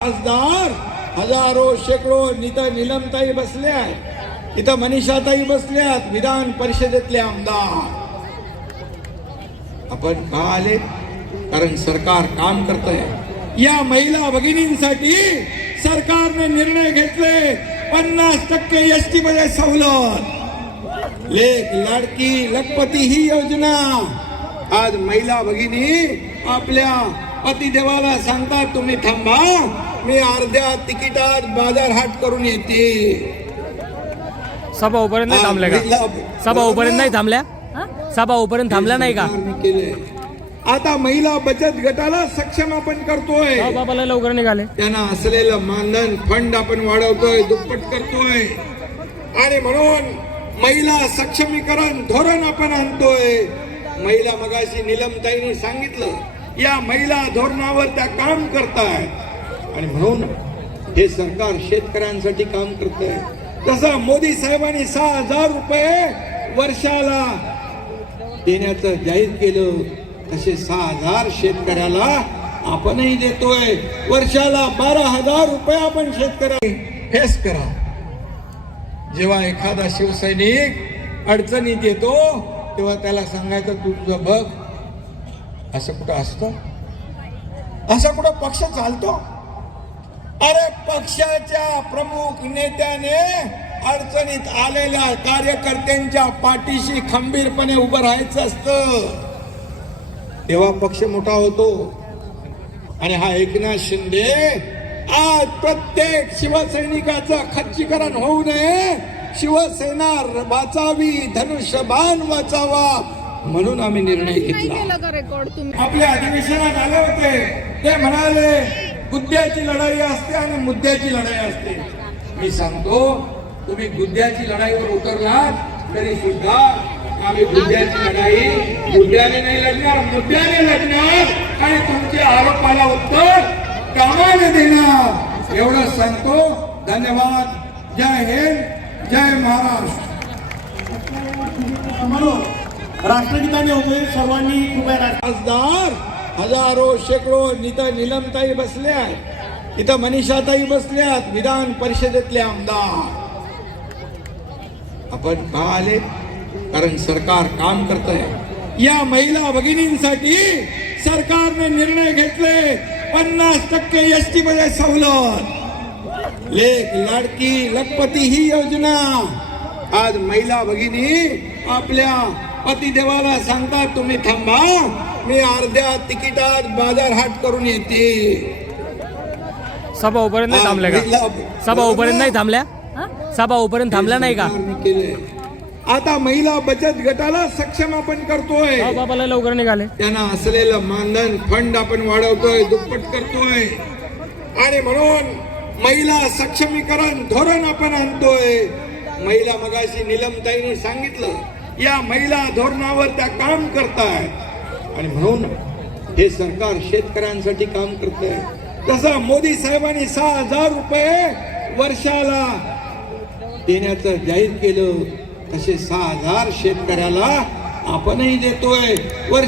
खासदार हजारो शेकडो इथं निलमताई बसल्या इथं मनीषाताई बसल्यात विधान परिषदेतले आमदार. आपण का आले कारण सरकार काम करत आहे या महिला भगिनींसाठी सरकारने निर्णय घेतले पन्नास टक्के एस टी मध्ये सवलत. लेख लाडकी लखपती ही योजना. आज महिला भगिनी आपल्या पतिदेवाला सांगतात तुम्ही थांबा मी अर्ध्या तिकिटात बाजार हाट करून येते. सभा उपर्यंत नाही थांबल्या का? सभा उपर्यंत नाही थांबल्या? सभा उपर्यंत थांबल्या नाही का. आता महिला बचत गटाला सक्षम आपण करतोय बाबाला लवकर निघाले. त्यांना असलेलं मानधन फंड आपण वाढवतोय दुप्पट करतोय. आणि म्हणून महिला सक्षमीकरण धोरण आपण आणतोय. महिला मगाशी निलमताईने सांगितलं या महिला धोरणावर त्या काम करतायत. आणि म्हणून हे सरकार शेतकऱ्यांसाठी काम करत आहे मोदी साहेबांनी सहा हजार रुपये वर्षाला देण्याचं जाहीर केलं तसे सहा हजार शेतकऱ्याला आपणही देतोय. वर्षाला बारा हजार रुपये आपण शेतकऱ्या फेस करा. जेव्हा एखादा शिवसैनिक अडचणीत येतो तेव्हा त्याला सांगायचं तू तुझं बघ. असं कुठं असतं? असं कुठं पक्ष चालतो? अरे पक्षाच्या प्रमुख नेत्याने अडचणीत आलेल्या कार्यकर्त्यांच्या पाठीशी खंबीरपणे उभं राहायचं असतं. तेव्हा पक्ष मोठा होतो. आणि हा एकनाथ शिंदे आज प्रत्येक शिवसैनिकाचं खच्चीकरण होऊ नये. शिवसेना वाचावी धनुष्यबाण वाचावा म्हणून आम्ही निर्णय घेतला. आपल्या अधिवेशनात आले होते. ते म्हणाले गुद्द्याची लढाई असते आणि मुद्द्याची लढाई असते. मी सांगतो तुम्ही गुद्द्याची लढाईवर उतरलात तरी सुद्धा आम्ही गुद्द्याची लढाई मुद्द्याने नाही लढणार मुद्द्याने लढणार. आणि तुमच्या आरोपाला उत्तर कामाने देणार. एवढं सांगतो. धन्यवाद. जय हिंद. जय महाराष्ट्र. राष्ट्रगीताने होते सर्वांनी कृपया खासदार हजारो शेकडो इथं निलमताई बसल्या इथं मनीषाताई बसल्यात विधान परिषदेतले आमदार. आपण का आले कारण सरकार काम करत आहे या महिला भगिनींसाठी सरकारने निर्णय घेतले पन्नास टक्के एस टी मध्ये सवलत. लेख लाडकी लखपती ही योजना. आज महिला भगिनी आपल्या पतिदेवाला सांगतात तुम्ही थांबा मी अर्ध्या तिकिटात बाजार हाट करून येते. सभा उपर्यंत नाही थांबल्या का? सभा उपर्यंत नाही थांबल्या सभा उपर्यंत थांबल्या नाही का. आता महिला बचत गटाला सक्षम आपण करतोय. बाबाला लवकर निघाले. त्यांना असलेलं मानधन फंड आपण वाढवतोय दुप्पट करतोय. आणि म्हणून महिला सक्षमीकरण धोरण आपण आणतोय. महिला मगाशी निलमताईने सांगितलं या महिला धोरणावर त्या काम करतायत. आणि म्हणून हे सरकार शेतकऱ्यांसाठी काम करत आहे मोदी साहेबांनी सहा हजार रुपये वर्षाला देण्याचं जाहीर केलं. तसे सहा हजार शेतकऱ्याला आपणही देतोय. वर्ष